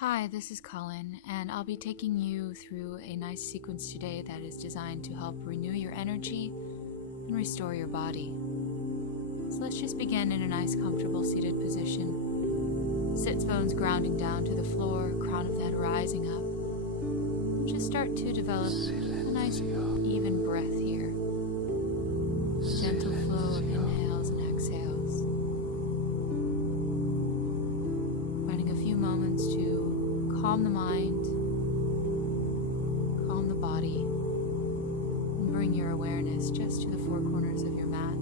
Hi, this is Collin, and I'll be taking you through a nice sequence today that is designed to help renew your energy and restore your body. So let's just begin in a nice, comfortable seated position. Sits bones grounding down to the floor, crown of the head rising up. Just start to develop a nice, even breath here. Gentle flow of inhales and exhales. Finding a few moments to calm the mind, calm the body, and bring your awareness just to the four corners of your mat.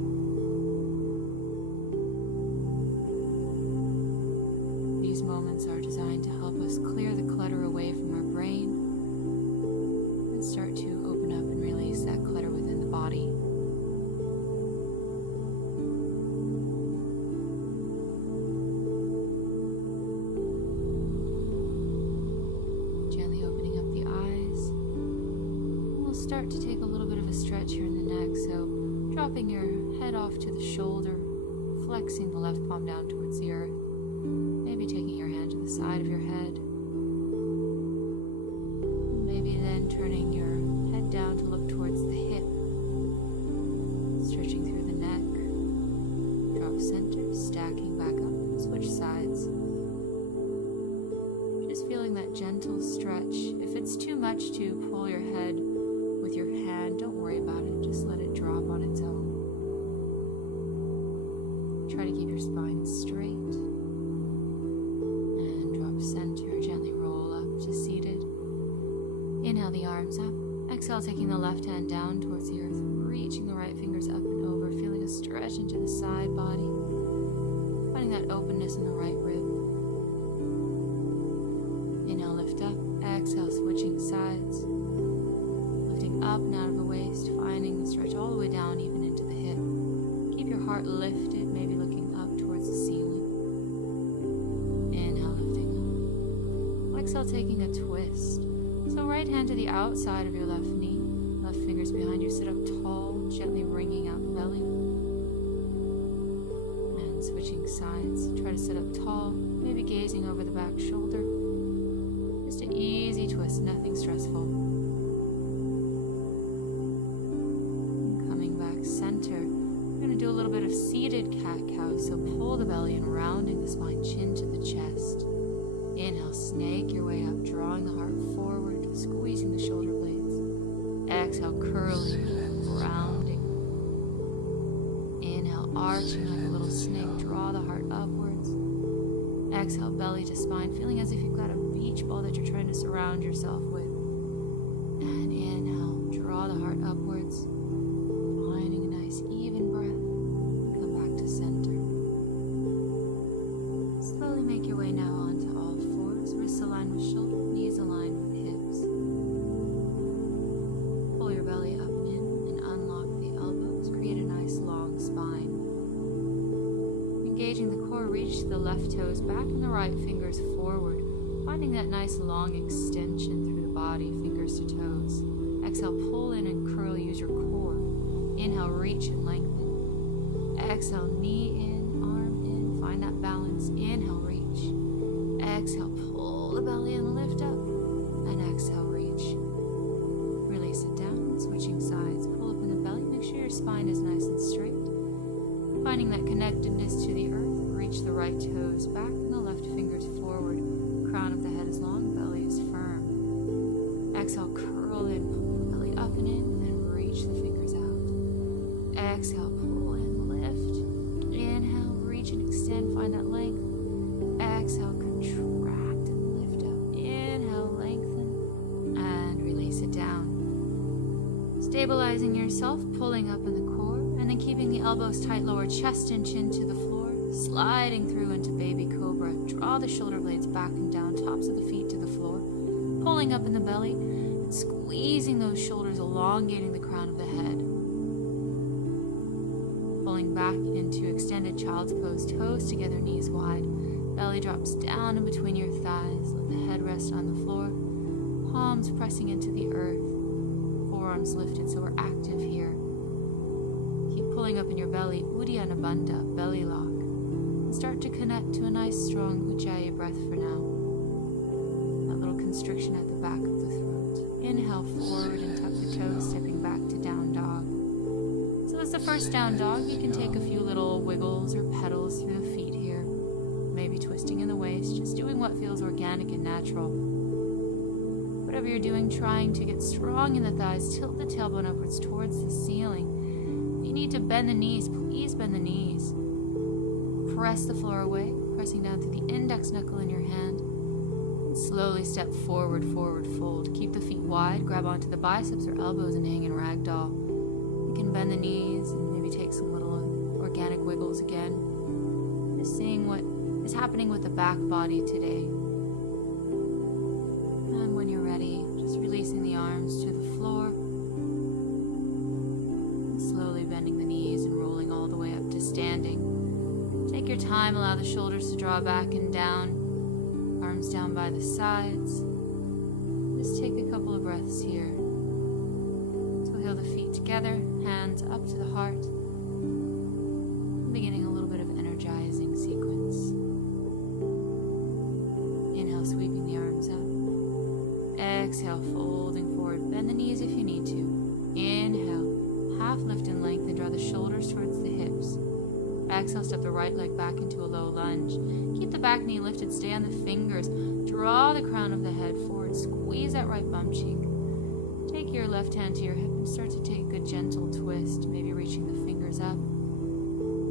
These moments are designed to help us clear the clutter away from our brain and start to open up and release that clutter within the body. Start to take a little bit of a stretch here in the neck, so dropping your head off to the shoulder, flexing the left palm down towards the earth, maybe taking your hand to the side of your head, maybe then turning your head down to look towards the hip, stretching through the neck, drop center, stacking back up, switch sides. Just feeling that gentle stretch. If it's too much to pull your head with your hand, don't worry about it, just let it drop on its own. Try to keep your spine straight and drop center, gently roll up to seated. Inhale the arms up, exhale taking the left hand down towards the earth, reaching the right fingers up and over, feeling a stretch into the side body, finding that openness in the right rib. Inhale, lift up, exhale, switching sides. Up and out of the waist, finding the stretch all the way down, even into the hip. Keep your heart lifted, maybe looking up towards the ceiling. Inhale, lifting up. Exhale, taking a twist. So right hand to the outside of your left knee, left fingers behind you, sit up tall, gently wringing out the belly. And switching sides, try to sit up tall, maybe gazing over the back shoulder. Just an easy twist, nothing stressful. Center. We're going to do a little bit of seated cat-cow, so pull the belly and rounding the spine, chin to the chest. Inhale, snake your way up, drawing the heart forward, squeezing the shoulder blades. Exhale, curling, rounding. Inhale, arching like a little snake, draw the heart upwards. Exhale, belly to spine, feeling as if you've got a beach ball that you're trying to surround yourself with. And inhale, draw the heart upwards. Even breath, and come back to center. Slowly make your way now onto all fours, wrists aligned with shoulder, knees aligned with hips. Pull your belly up and in and unlock the elbows, create a nice long spine. Engaging the core, reach the left toes back and the right fingers forward, finding that nice long extension through the body, fingers to toes. Exhale, pull in and curl, use your core. Inhale, reach and lengthen. Exhale, knee in, arm in. Find that balance. Inhale, reach. Exhale, pull the belly and lift up. And exhale, reach. Release it down, switching sides. Pull up in the belly. Make sure your spine is nice and straight. Finding that connectedness to the earth. Reach the right toes back and the left fingers forward. Crown of the head is long, belly is firm. Exhale, curl in, pull the belly up and in, and reach the fingers out. Exhale, pull and lift. Inhale, reach and extend, find that length. Exhale, contract and lift up. Inhale, lengthen, and release it down. Stabilizing yourself, pulling up in the core, and then keeping the elbows tight, lower chest and chin to the floor, sliding through into baby cobra. Draw the shoulder blades back and down, tops of the feet to the floor, pulling up in the belly, and squeezing those shoulders, elongating the crown of the head. Pulling back into extended child's pose, toes together, knees wide. Belly drops down in between your thighs. Let the head rest on the floor. Palms pressing into the earth. Forearms lifted, so we're active here. Keep pulling up in your belly, Uddiyana Bandha, belly lock. And start to connect to a nice strong Ujjayi breath for now. constriction at the back of the throat. Inhale forward and tuck the toes, stepping back to down dog. So as the first down dog, you can take a few little wiggles or pedals through the feet here. Maybe twisting in the waist, just doing what feels organic and natural. Whatever you're doing, trying to get strong in the thighs, tilt the tailbone upwards towards the ceiling. If you need to bend the knees, please bend the knees. Press the floor away, pressing down through the index knuckle in your hand. And slowly step forward, forward fold. Keep the feet wide, grab onto the biceps or elbows and hang in ragdoll. You can bend the knees and maybe take some little organic wiggles again. Just seeing what is happening with the back body today. And when you're ready, just releasing the arms to the floor. And slowly bending the knees and rolling all the way up to standing. Take your time, allow the shoulders to draw back and down, arms down by the sides. Just take a couple of breaths here. So heel the feet together, hands up to the heart, beginning a little bit of energizing sequence. Inhale, sweeping the arms up. Exhale, folding forward, bend the knees if you need to. Inhale, half lift and lengthen, draw the shoulders towards the hips. Exhale, step the right leg back into a low lunge. Keep the back knee lifted, stay on the fingers. Draw the crown of the head forward, squeeze that right bum cheek. Take your left hand to your hip and start to take a gentle twist, maybe reaching the fingers up.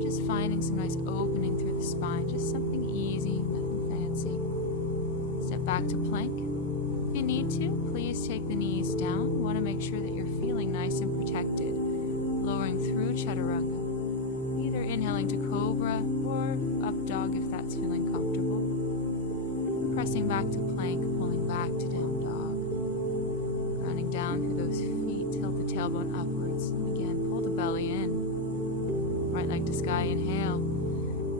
Just finding some nice opening through the spine, just something easy, nothing fancy. Step back to plank. If you need to, please take the knees down. You want to make sure that you're feeling nice and protected. Lowering through chaturanga. Either inhaling to cobra or up dog if that's feeling comfortable. Pressing back to plank, pulling back to down dog. Grounding down through those feet, tilt the tailbone upwards. Again, pull the belly in. Right leg to sky, inhale.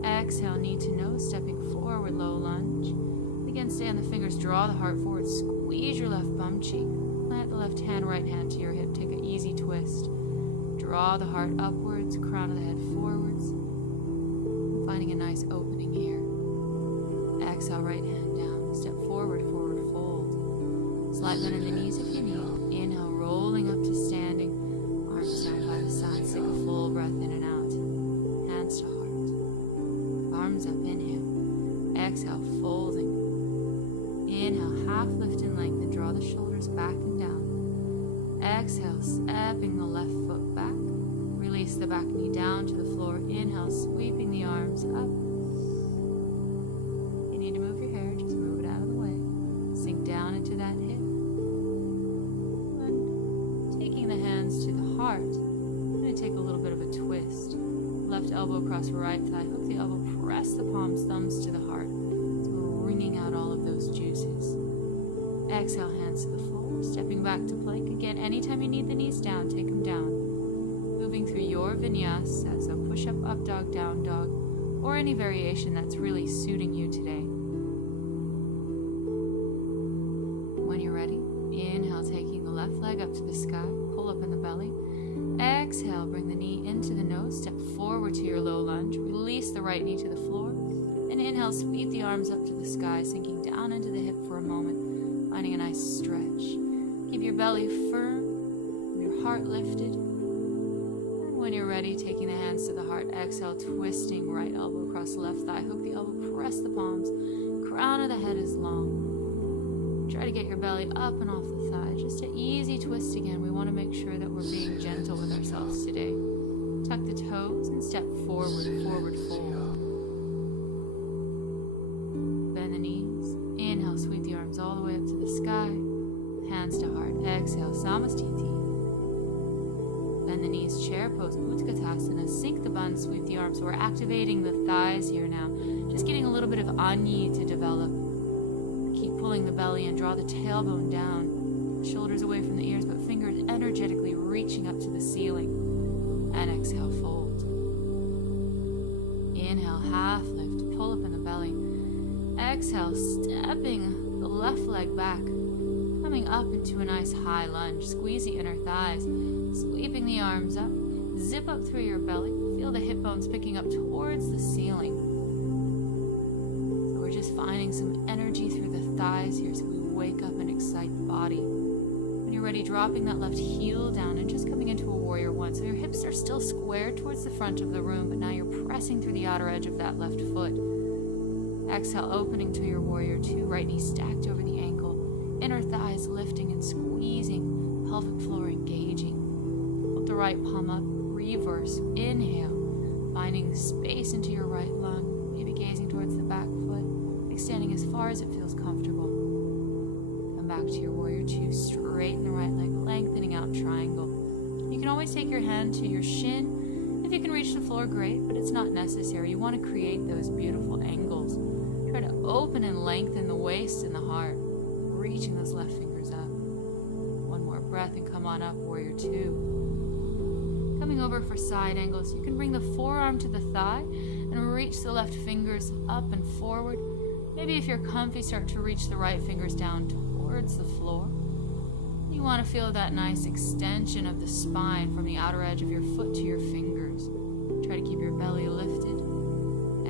Exhale, knee to nose, stepping forward, low lunge. Again, stay on the fingers, draw the heart forward, squeeze your left bum cheek. Plant the left hand, right hand to your hip, take an easy twist. Draw the heart upwards, crown of the head forwards. Finding a nice opening here. Exhale, right hand down. Step forward, forward fold. Slight bend in the knees if you need. Inhale, rolling up to standing. Arms down by the sides. Take a full breath in and out. Hands to heart. Arms up, inhale. Exhale, folding. Inhale, half lift and lengthen. Draw the shoulders back and down. Exhale, stepping the left foot back. Release the back knee down to the floor. Inhale, sweeping the arms up. You need to move your hair, just move it out of the way. Sink down into that hip. And taking the hands to the heart, I'm going to take a little bit of a twist. Left elbow across right thigh. Hook the elbow, press the palms, thumbs to the heart. So we're wringing out all of those juices. Exhale, hands to the floor. Stepping back to plank. Again, anytime you need the knees down, take them down. Moving through your vinyasa, so push up dog, down dog, or any variation that's really suiting you today. When you're ready, inhale, taking the left leg up to the sky, pull up in the belly. Exhale, bring the knee into the nose, step forward to your low lunge, release the right knee to the floor, and inhale, sweep the arms up to the sky, sinking down into the hip for a moment, finding a nice stretch. Keep your belly firm, your heart lifted. When you're ready, taking the hands to the heart, exhale, twisting right elbow across the left thigh, hook the elbow, press the palms, crown of the head is long. Try to get your belly up and off the thigh, just an easy twist again. We want to make sure that we're being gentle with ourselves today. Tuck the toes and step forward, forward fold. Bend the knees, inhale, sweep the arms all the way up to the sky, hands to heart, exhale, Samastiti. Bend the knees, chair pose, Utkatasana. Sink the bun, sweep the arms. So we're activating the thighs here now. Just getting a little bit of Anyi to develop. Keep pulling the belly and draw the tailbone down. Shoulders away from the ears, but fingers energetically reaching up to the ceiling. And exhale, fold. Inhale, half lift, pull up in the belly. Exhale, stepping the left leg back. Coming up into a nice high lunge. Squeeze the inner thighs. Sweeping the arms up. Zip up through your belly. Feel the hip bones picking up towards the ceiling. So we're just finding some energy through the thighs here. So we wake up and excite the body. When you're ready, dropping that left heel down and just coming into a warrior one. So your hips are still square towards the front of the room, but now you're pressing through the outer edge of that left foot. Exhale, opening to your warrior two, right knee stacked over the ankle, inner thighs lifting and squeezing, pelvic floor engaging. Hold the right palm up, reverse, inhale, finding space into your right lung, maybe gazing towards the back foot, extending as far as it feels comfortable. Come back to your warrior two, straighten the right leg, lengthening out triangle. You can always take your hand to your shin. If you can reach the floor, great, but it's not necessary. You want to create those beautiful angles. Try to open and lengthen the waist and the heart, reaching those left fingers up. One more breath and come on up, warrior two. Coming over for side angles, you can bring the forearm to the thigh and reach the left fingers up and forward. Maybe if you're comfy, start to reach the right fingers down towards the floor. You want to feel that nice extension of the spine from the outer edge of your foot to your fingers. Try to keep your belly lifted.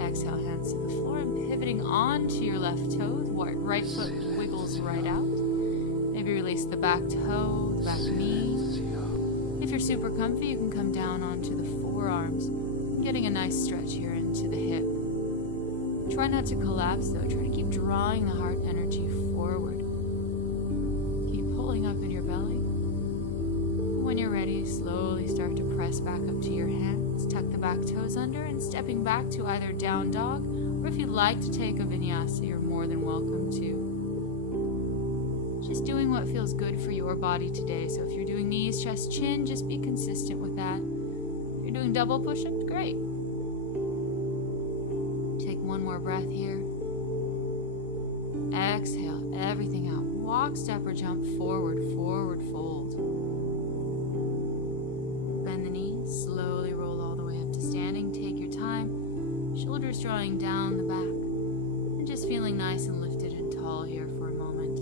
Exhale, hands to the floor and pivoting onto your left toes. Right foot wiggles right out. Maybe release the back toe, the back knee. If you're super comfy, you can come down onto the forearms, getting a nice stretch here into the hip. Try not to collapse though. Try to keep drawing the heart energy forward. Keep pulling up in your belly. When you're ready, slowly start to press back up to your hands. Tuck the back toes under and stepping back to either down dog, or if you'd like to take a vinyasa, you're more than welcome to. Just doing what feels good for your body today. So if you're doing knees, chest, chin, just be consistent with that. If you're doing double push-ups, great. Take one more breath here. Exhale everything out. Walk, step, or jump forward, forward fold. Bend the knees, slowly roll all the way up to standing. Take your time. Shoulders drawing down the back. And just feeling nice and lifted and tall here for a moment.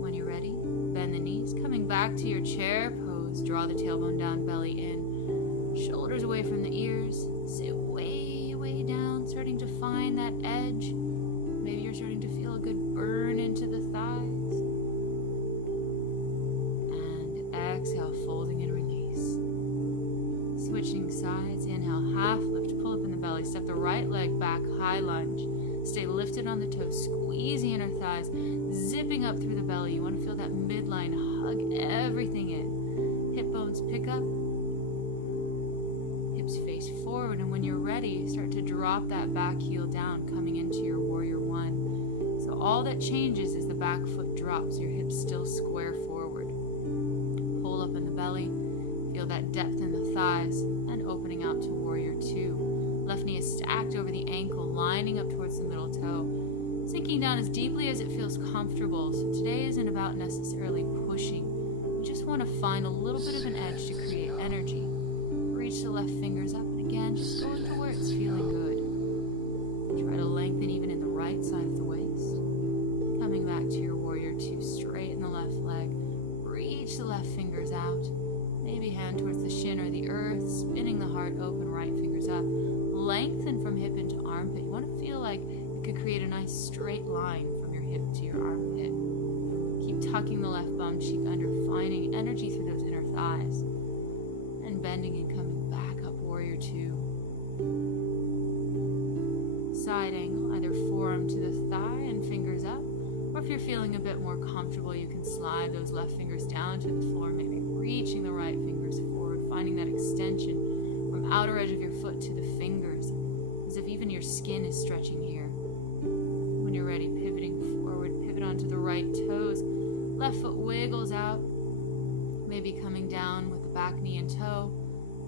When you're ready, bend the knees, coming back to your chair pose. Draw the tailbone down, belly in. Shoulders away from the ears. Sit way, way down, starting to find that edge. Maybe you're starting to feel a good burn into the thighs. And exhale, folding and release. Switching sides, inhale, half lift, pull up in the belly, step the right leg back, high lunge. Stay lifted on the toes, squeeze the inner thighs, zipping up through the belly. You want to feel that midline, hug everything in. Hip bones pick up, hips face forward, and when you're ready, start to drop that back heel down, coming into your warrior one. So all that changes is the back foot drops, your hips still square forward. Pull up in the belly, feel that depth in the thighs, and opening out to warrior two. Left knee is stacked over the ankle, lining up towards the middle toe, sinking down as deeply as it feels comfortable. So today isn't about necessarily pushing. You just want to find a little bit of an edge to create energy. Reach the left fingers up, and again, just go into where it's feeling good. Try to lengthen even in the right side of the waist. Coming back to your warrior two, straighten the left leg. Reach the left fingers out. Maybe hand towards the shin or the earth, spinning the heart open, right fingers up. Lengthen from hip into armpit. You want to feel like you could create a nice straight line from your hip to your armpit. Keep tucking the left bum cheek under, finding energy through those inner thighs. And bending and coming back up, warrior two. Side angle, either forearm to the thigh and fingers up. Or if you're feeling a bit more comfortable, you can slide those left fingers down to the floor, maybe reaching the right fingers forward, finding that extension from outer edge of your foot to the fingers, as if even your skin is stretching here. When you're ready, pivoting forward, pivot onto the right toes. Left foot wiggles out, maybe coming down with the back knee and toe,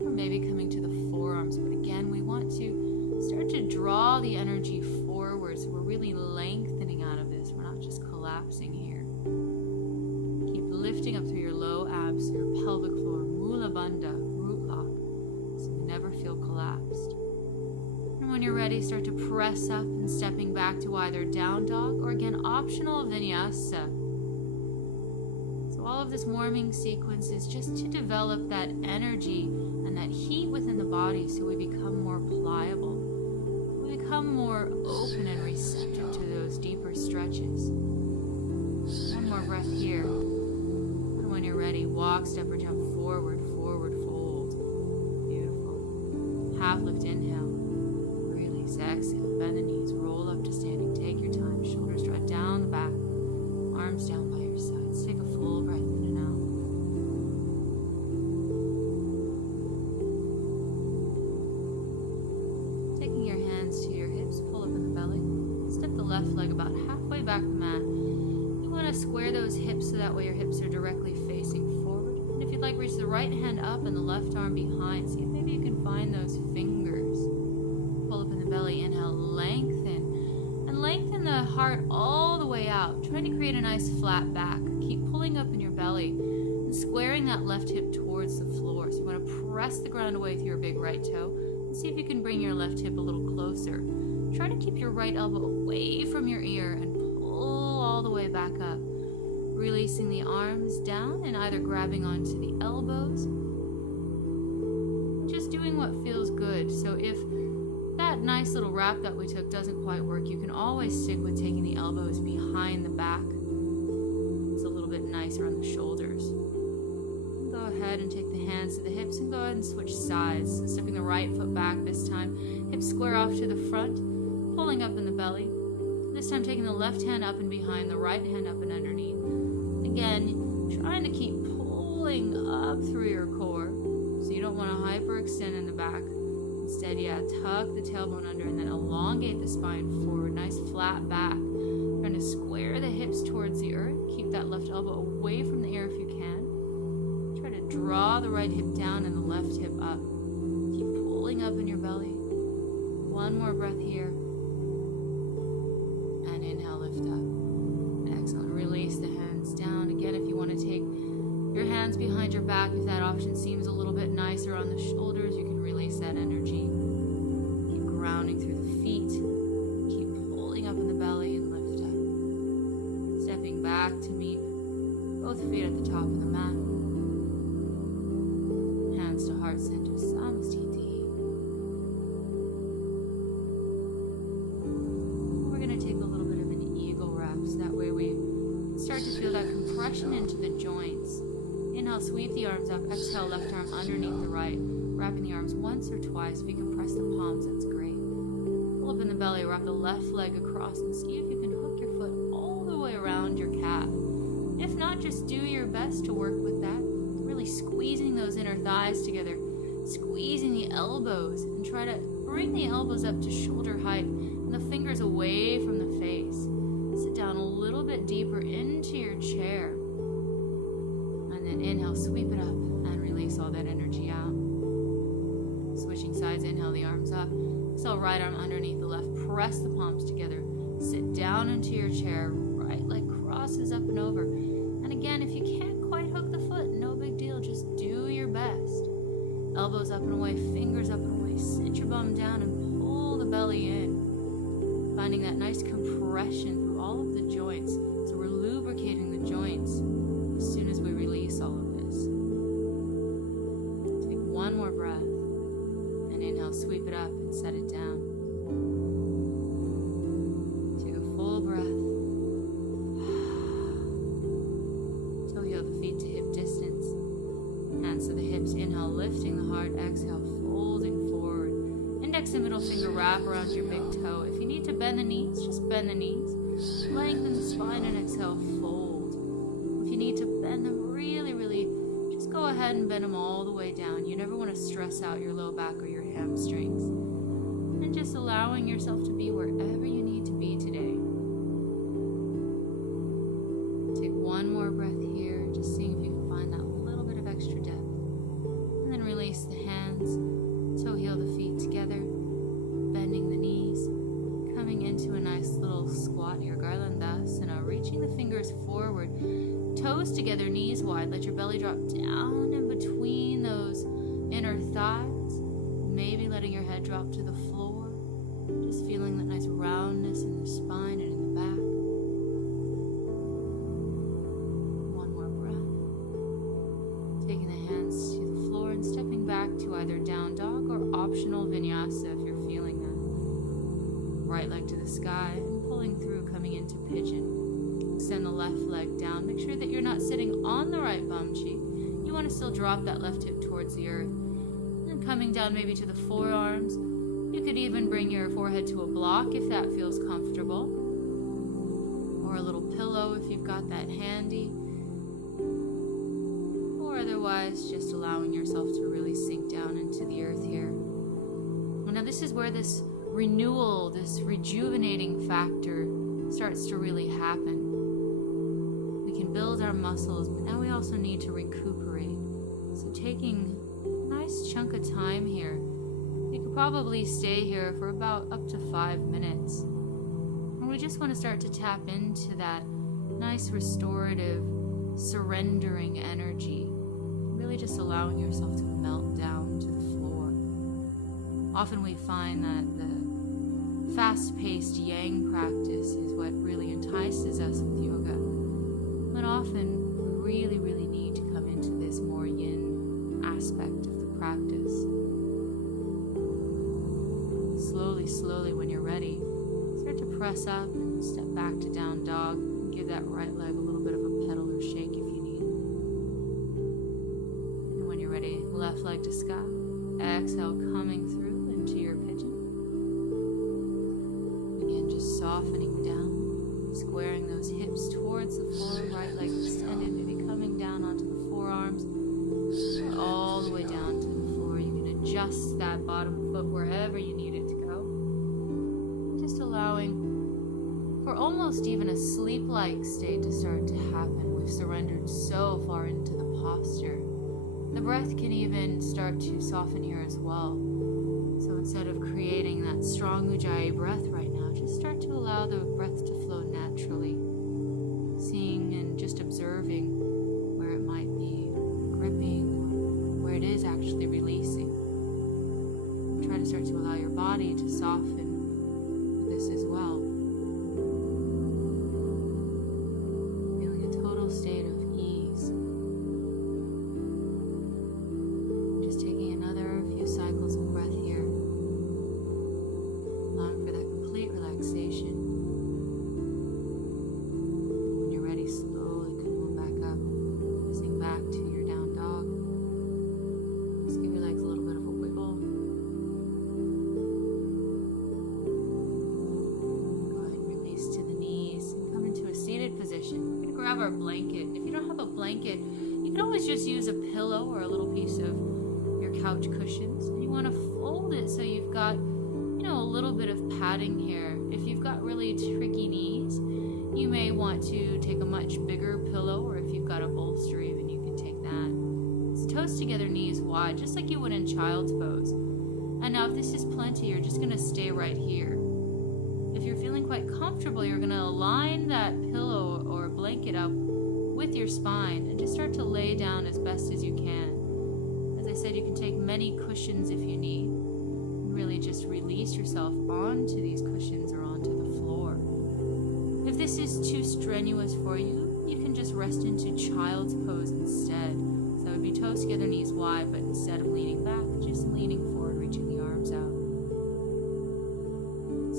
or maybe coming to the forearms. But again, we want to start to draw the energy forward, so we're really lengthening out of this. We're not just collapsing here. Keep lifting up through your low abs, your pelvic floor, Mula Bandha, root lock, so you never feel collapsed. And when you're ready, start to press up and stepping back to either down dog or again, optional vinyasa. So all of this warming sequence is just to develop that energy and that heat within the body so we become more pliable. We become more open and receptive to those deeper stretches. more breath here. And when you're ready, walk, step, or jump forward, forward, fold. Beautiful. Half lift, inhale. Release, exhale. Bend the knees, roll up to standing. Take your time. Shoulders draw down the back. Arms down by your sides. Take a full breath in and out. Taking your hands to your hips, pull up in the belly. Step the left leg about halfway back the mat. You want to square those hips so that way your hips are directly facing forward. And if you'd like, reach the right hand up and the left arm behind. See if maybe you can find those fingers. Pull up in the belly, inhale, lengthen. And lengthen the heart all the way out. Try to create a nice flat back. Keep pulling up in your belly and squaring that left hip towards the floor. So you want to press the ground away with your big right toe. And see if you can bring your left hip a little closer. Try to keep your right elbow away from your ear and pull all the way back up. Releasing the arms down and either grabbing onto the elbows. Just doing what feels good. So if that nice little wrap that we took doesn't quite work, you can always stick with taking the elbows behind the back. It's a little bit nicer on the shoulders. Go ahead and take the hands to the hips and go ahead and switch sides. So stepping the right foot back this time. Hips square off to the front, pulling up in the belly. This time taking the left hand up and behind, the right hand up and underneath. Again, trying to keep pulling up through your core. So you don't want to hyperextend in the back. Instead, tuck the tailbone under and then elongate the spine forward. Nice flat back. Trying to square the hips towards the earth. Keep that left elbow away from the ear if you can. Try to draw the right hip down and the left hip up. Keep pulling up in your belly. One more breath here. And inhale, lift up. Excellent. Release the hands down. Again, if you want to take your hands behind your back, if that option seems a little bit nicer on the shoulders, you can release that energy. Keep grounding through the feet. Keep pulling up in the belly and lift up. Stepping back to meet both feet at the top of the mat. Hands to heart center. Samastiti. We're going to take a little bit of an eagle wrap so that way we start to feel that compression into the joints. Inhale, sweep the arms up. Exhale, left arm underneath the right. Wrapping the arms once or twice. If you can press the palms, that's great. Pull up in the belly, wrap the left leg across and see if you can hook your foot all the way around your calf. If not, just do your best to work with that. Really squeezing those inner thighs together. Squeezing the elbows and try to bring the elbows up to shoulder height and the fingers away from the face. Sit down a little bit deeper into your chair. And then inhale, sweep it up and release all that energy out. Switching sides, inhale the arms up. Exhale, right arm underneath the left. Press the palms together. Sit down into your chair. Right leg crosses up and over. And again, if you can't quite hook the foot, no big deal. Just do your best. Elbows up and away, fingers up and away. Sit your bum down and pull the belly in. Finding that nice compression through all of the joints. So we're lubricating the joints as soon as we release all of this. Take one more breath. And inhale, sweep it up and set it down. Take a full breath. Toe heel the feet to hip distance. Hands to the hips. Inhale, lifting the heart. Exhale, folding forward. Index and middle finger wrap around your big toe. If you need to bend the knees, just bend the knees. Lengthen the spine and exhale, fold. If you need to bend them really, just go ahead and bend them all the way down. You never want to stress out your low back or your hamstrings. And just allowing yourself to be wherever you need to be today. Take one more breath here, just seeing if you can find that little bit of extra depth. And then release the hands, toe heel the feet together, bending the knees, coming into a nice little squat here, Garlandasana, reaching the fingers forward, toes together, knees wide. Let your belly drop down in between those inner thighs, maybe letting your head drop to the floor, just feeling that nice roundness in the spine and in the back. One more breath. Taking the hands to the floor and stepping back to either down dog or optional vinyasa if you're feeling that. Right leg to the sky and pulling through, coming into pigeon. extend the left leg down. Make sure that you're not sitting on the right bum cheek. You want to still drop that left hip towards the earth. And coming down maybe to the forearms. You could even bring your forehead to a block if that feels comfortable. Or a little pillow if you've got that handy. Or otherwise, just allowing yourself to really sink down into the earth here. Now this is where this renewal, this rejuvenating factor starts to really happen. We can build our muscles, but now we also need to recuperate. So taking a nice chunk of time here. You could probably stay here for about up to 5 minutes. And we just want to start to tap into that nice restorative, surrendering energy. Really just allowing yourself to melt down to the floor. Often we find that the fast-paced yang practice is what really entices us with yoga. But often we really need to come into this more yin aspect of the practice. Slowly, when you're ready, start to press up and step back to down dog. Give that right leg a little bit of a pedal or shake if you need. And when you're ready, left leg to sky. Exhale, coming through into your pigeon. Again, just softening down, squaring those hips towards the floor. Right leg extended, maybe coming down onto the forearms, all the way down to the floor. You can adjust that bottom foot wherever you need it to go. Just allowing for almost even a sleep-like state to start to happen. We've surrendered so far into the posture. The breath can even start to soften here as well. So instead of creating that strong Ujjayi breath right now, just start to allow the breath to flow naturally. Seeing and just observing where it might be gripping, where it is actually releasing. Try to start to allow your body to soften with this as well. Feeling a total state of ease. Just taking another few cycles of breath here. Allowing for that complete relaxation. When you're ready, slowly come on back up. Sink back to your down dog. Just give your legs a little bit of a wiggle. Go ahead and release to the knees and come into a seated position. We're going to grab our blanket. If you don't have a blanket, you can always just use a pillow or a little piece of your couch cushions. And you want to fold it so you've got, a little bit of padding here. If you've got really tricky knees, you may want to take a much bigger pillow, or if you've got a bolster even, you can take that. So toes together, knees wide, just like you would in child's pose. And now if this is plenty, you're just going to stay right here. If you're feeling quite comfortable, you're going to align that pillow or blanket up with your spine and just start to lay down as best as you can. As I said, you can take many cushions if you need. Really just release yourself onto these cushions or onto the floor. If this is too strenuous for you, you can just rest into child's pose instead. So that would be toes together, knees wide, but instead of leaning back, just leaning forward, reaching the arms out.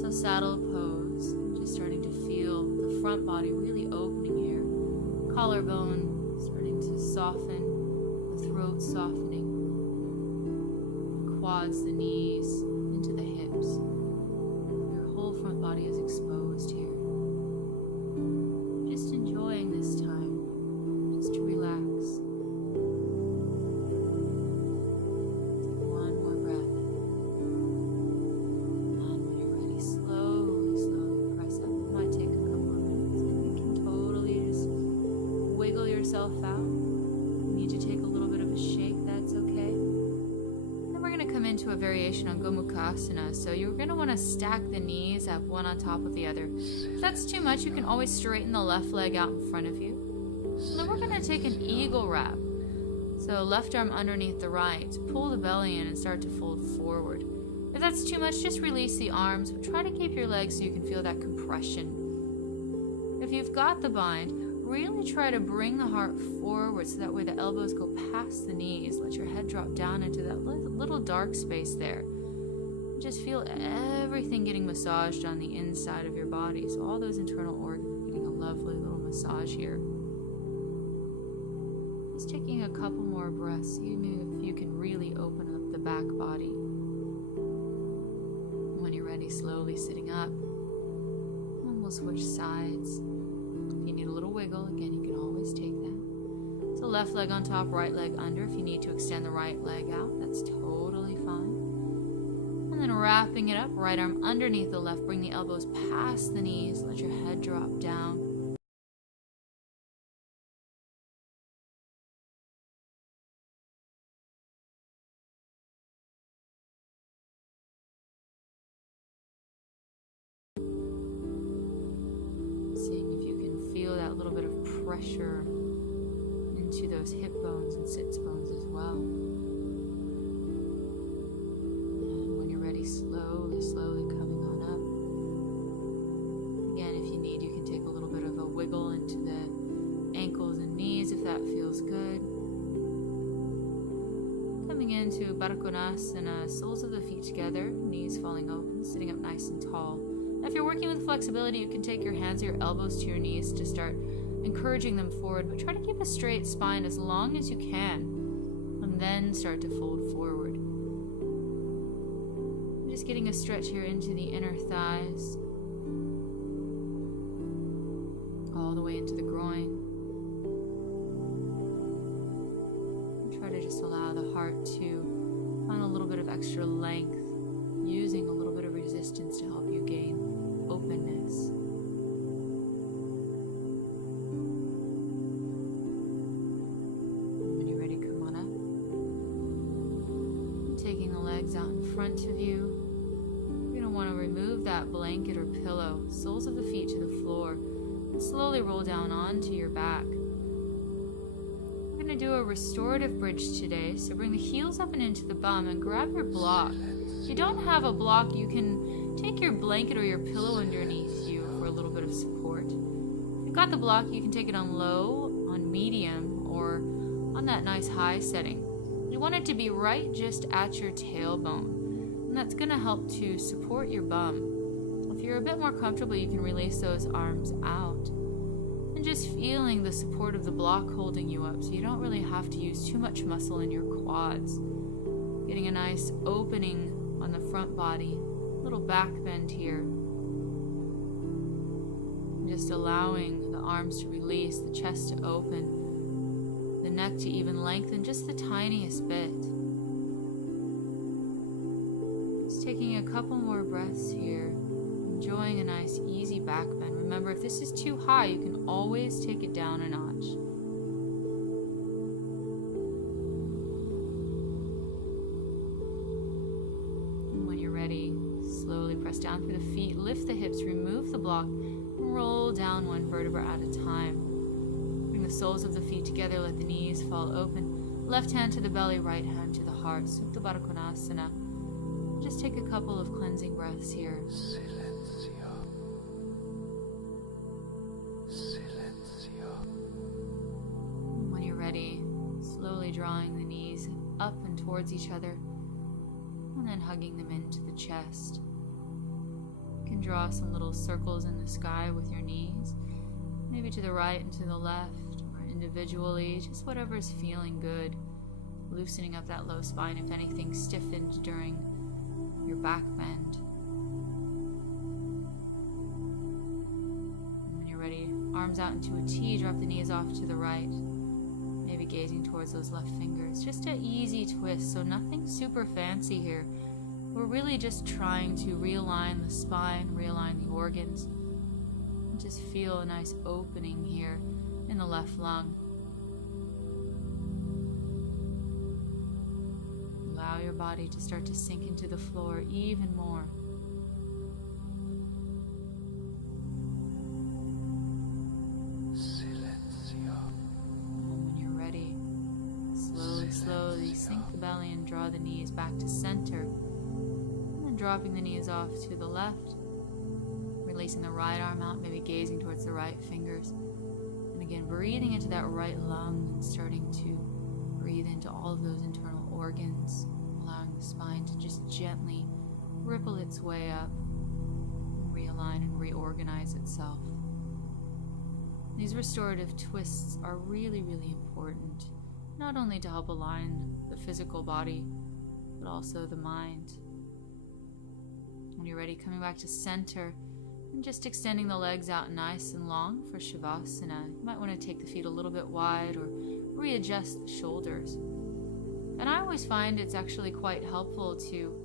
So saddle pose, just starting to feel the front body really opening here. Collarbone starting to soften, the throat softening. Quads, the knees, into the hips. Your whole front body is exposed here. Just enjoying this time, just to relax. Take one more breath. And when you're ready, slowly press up. It might take a couple of minutes. And you can totally just wiggle yourself out. You need to take a little bit of a shake, that's okay. Come into a variation on Gomukhasana. So you're going to want to stack the knees up one on top of the other. If that's too much, you can always straighten the left leg out in front of you. And then we're going to take an eagle wrap. So left arm underneath the right. Pull the belly in and start to fold forward. If that's too much, just release the arms, but try to keep your legs so you can feel that compression. If you've got the bind, really try to bring the heart forward so that way the elbows go past the knees. Let your head drop down into that little dark space there. Just feel everything getting massaged on the inside of your body. So all those internal organs are getting a lovely little massage here. Just taking a couple more breaths, even if you can really open up the back body. When you're ready, slowly sitting up. And we'll switch sides. If you need a little wiggle, again, you can always take that. So left leg on top, right leg under. If you need to extend the right leg out, that's totally fine. And then wrapping it up, right arm underneath the left. Bring the elbows past the knees. Let your head drop down. Seeing if you can feel that little bit of pressure into those hip bones and sits bones as well. And when you're ready, slowly, slowly coming on up. Again, if you need, you can take a little bit of a wiggle into the ankles and knees if that feels good. Coming into Baddha Konasana, soles of the feet together, knees falling open, sitting up nice and tall. Now, if you're working with flexibility, you can take your hands or your elbows to your knees to start encouraging them forward, but try to keep a straight spine as long as you can, and then start to fold forward. Just getting a stretch here into the inner thighs, all the way into the groin. And try to just allow the heart to find a little bit of extra length, using a little bit of resistance to help you gain openness. When you're ready, come on up. And taking the legs out in front of you. You're going to want to remove that blanket or pillow, soles of the feet to the floor, and slowly roll down onto your back. We're going to do a restorative bridge today, so bring the heels up and into the bum and grab your block. If you don't have a block, you can take your blanket or your pillow underneath you for a little bit of support. If you've got the block, you can take it on low, on medium, or on that nice high setting. You want it to be right just at your tailbone, and that's going to help to support your bum. If you're a bit more comfortable, you can release those arms out. And just feeling the support of the block holding you up, so you don't really have to use too much muscle in your quads. Getting a nice opening on the front body, little back bend here. Just allowing the arms to release, the chest to open, the neck to even lengthen just the tiniest bit. Just taking a couple more breaths here, enjoying a nice easy back bend. Remember, if this is too high, you can always take it down a notch. Slowly press down through the feet, lift the hips, remove the block, and roll down one vertebra at a time. Bring the soles of the feet together, let the knees fall open. Left hand to the belly, right hand to the heart. Supta Baddha Konasana. Just take a couple of cleansing breaths here. Silencio. Silencio. When you're ready, slowly drawing the knees up and towards each other, and then hugging them into the chest. You can draw some little circles in the sky with your knees, maybe to the right and to the left, or individually, just whatever's feeling good. Loosening up that low spine if anything stiffened during your back bend. And when you're ready, arms out into a T, drop the knees off to the right. Maybe gazing towards those left fingers. Just an easy twist, so nothing super fancy here. We're really just trying to realign the spine, realign the organs. And just feel a nice opening here in the left lung. Allow your body to start to sink into the floor even more. Slowly sink the belly and draw the knees back to center. And then dropping the knees off to the left. Releasing the right arm out, maybe gazing towards the right fingers. And again, breathing into that right lung and starting to breathe into all of those internal organs. Allowing the spine to just gently ripple its way up and realign and reorganize itself. These restorative twists are really, really important, not only to help align the physical body, but also the mind. When you're ready, coming back to center and just extending the legs out nice and long for Shavasana. You might want to take the feet a little bit wide or readjust the shoulders. And I always find it's actually quite helpful to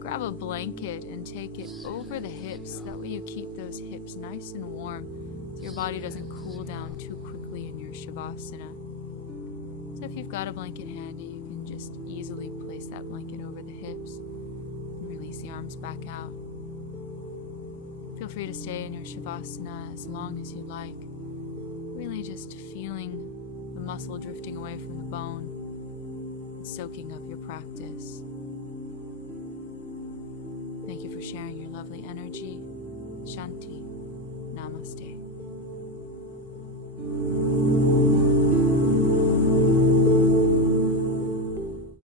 grab a blanket and take it over the hips. That way you keep those hips nice and warm so your body doesn't cool down too quickly in your Shavasana. So if you've got a blanket handy, you can just easily place that blanket over the hips and release the arms back out. Feel free to stay in your Shavasana as long as you like, really just feeling the muscle drifting away from the bone, soaking up your practice. Thank you for sharing your lovely energy. Shanti. Namaste.